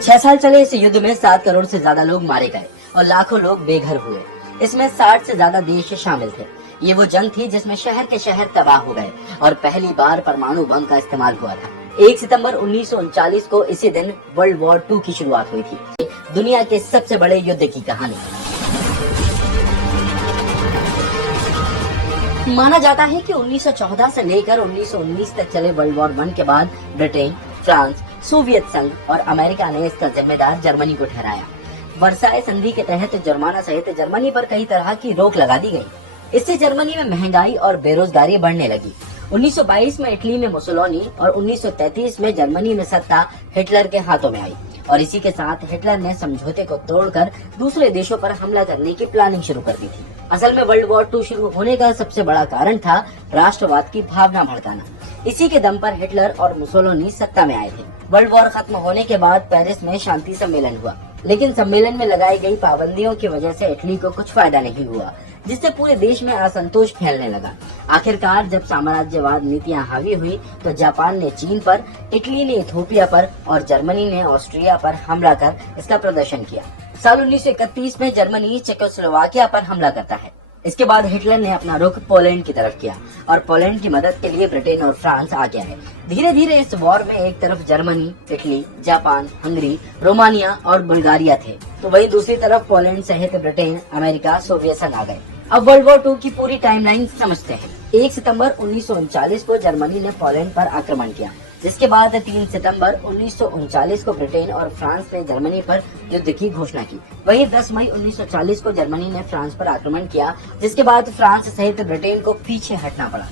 6 साल चले इस युद्ध में 7 करोड़ से ज्यादा लोग मारे गए और लाखों लोग बेघर हुए। इसमें 60 से ज्यादा देश शामिल थे। ये वो जंग थी जिसमें शहर के शहर तबाह हो गए और पहली बार परमाणु बम का इस्तेमाल हुआ था। 1 सितंबर 1939 को इसी दिन वर्ल्ड वॉर 2 की शुरुआत हुई थी, दुनिया के सबसे बड़े युद्ध की कहानी। माना जाता है कि 1914 से लेकर 1919 तक चले वर्ल्ड वॉर 1 के बाद ब्रिटेन, फ्रांस, सोवियत संघ और अमेरिका ने इसका जिम्मेदार जर्मनी को ठहराया। वर्साई संधि के तहत जुर्माना सहित जर्मनी पर कई तरह की रोक लगा दी गई। इससे जर्मनी में महंगाई और बेरोजगारी बढ़ने लगी। 1922 में इटली में मुसोलिनी और 1933 में जर्मनी में सत्ता हिटलर के हाथों में आई और इसी के साथ हिटलर ने समझौते को तोड़कर दूसरे देशों पर हमला करने की प्लानिंग शुरू कर दी थी। असल में वर्ल्ड वॉर 2 शुरू होने का सबसे बड़ा कारण था राष्ट्रवाद की भावना भड़काना। इसी के दम पर हिटलर और मुसोलिनी सत्ता में आए थे। वर्ल्ड वॉर खत्म होने के बाद पेरिस में शांति सम्मेलन हुआ, लेकिन सम्मेलन में लगाई गई पाबंदियों की वजह से इटली को कुछ फायदा नहीं हुआ, जिससे पूरे देश में असंतोष फैलने लगा। आखिरकार जब साम्राज्यवाद नीतियां हावी हुई तो जापान ने चीन पर, इटली ने इथोपिया पर और जर्मनी ने ऑस्ट्रिया पर हमला कर इसका प्रदर्शन किया। साल 1931 में जर्मनी चेकोस्लोवाकिया पर हमला करता है। इसके बाद हिटलर ने अपना रुख पोलैंड की तरफ किया और पोलैंड की मदद के लिए ब्रिटेन और फ्रांस आगे आए। धीरे धीरे इस वॉर में एक तरफ Germany, Italy, Japan, Hungary, Romania और बुल्गारिया थे, तो वहीं दूसरी तरफ पोलैंड सहित ब्रिटेन, अमेरिका, सोवियत संघ आ गए। अब वर्ल्ड वॉर 2 की पूरी टाइमलाइन समझते हैं। 1 सितंबर 1939 को जर्मनी ने पोलैंड पर आक्रमण किया, जिसके बाद 3 सितंबर 1939 को ब्रिटेन और फ्रांस ने जर्मनी पर युद्ध की घोषणा की। वहीं 10 मई 1940 को जर्मनी ने फ्रांस पर आक्रमण किया, जिसके बाद फ्रांस सहित ब्रिटेन को पीछे हटना पड़ा।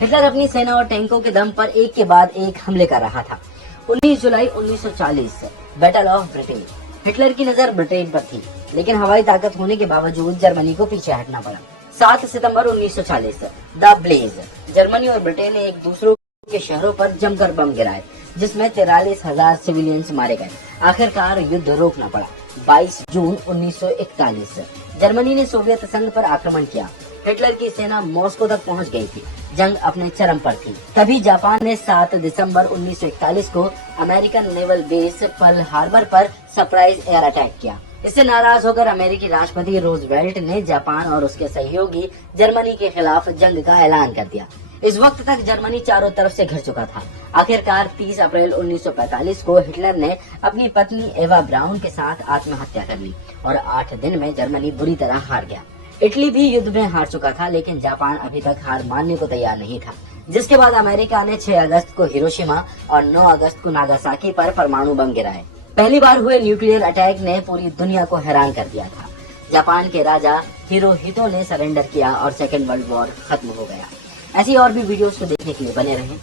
हिटलर अपनी सेना और टैंकों के दम पर एक के बाद एक हमले कर रहा था। 19 जुलाई 1940 बैटल ऑफ ब्रिटेन। हिटलर की नजर ब्रिटेन पर थी, लेकिन हवाई ताकत होने के बावजूद जर्मनी को पीछे हटना पड़ा। 7 सितंबर 1940 द ब्लेज। जर्मनी और ब्रिटेन ने एक दूसरे के शहरों पर जमकर बम गिराए, जिसमें 43,000 सिविलियंस मारे गए। आखिरकार युद्ध रोकना पड़ा। 22 जून 1941 जर्मनी ने सोवियत संघ पर आक्रमण किया। हिटलर की सेना मॉस्को तक पहुंच गई थी। जंग अपने चरम पर थी। तभी जापान ने 7 दिसंबर 1941 को American naval base Pearl Harbor पर सरप्राइज एयर अटैक किया। इससे नाराज होकर अमेरिकी राष्ट्रपति रूजवेल्ट ने जापान और उसके सहयोगी जर्मनी के खिलाफ जंग का ऐलान कर दिया। इस वक्त तक जर्मनी चारों तरफ से घिर चुका था। आखिरकार 30 अप्रैल 1945 को हिटलर ने अपनी पत्नी एवा ब्राउन के साथ आत्महत्या कर ली और 8 दिन में जर्मनी बुरी तरह हार गया। इटली भी युद्ध में हार चुका था, लेकिन जापान अभी तक हार मानने को तैयार नहीं था। जिसके बाद अमेरिका ने 6 अगस्त को हिरोशिमा और 9 अगस्त को नागासाकी पर परमाणु बम गिराए। पहली बार हुए न्यूक्लियर अटैक ने पूरी दुनिया को हैरान कर दिया था। जापान के राजा हिरोहितो ने सरेंडर किया और सेकेंड वर्ल्ड वॉर खत्म हो गया। ऐसी और भी वीडियोस को देखने के लिए बने रहें।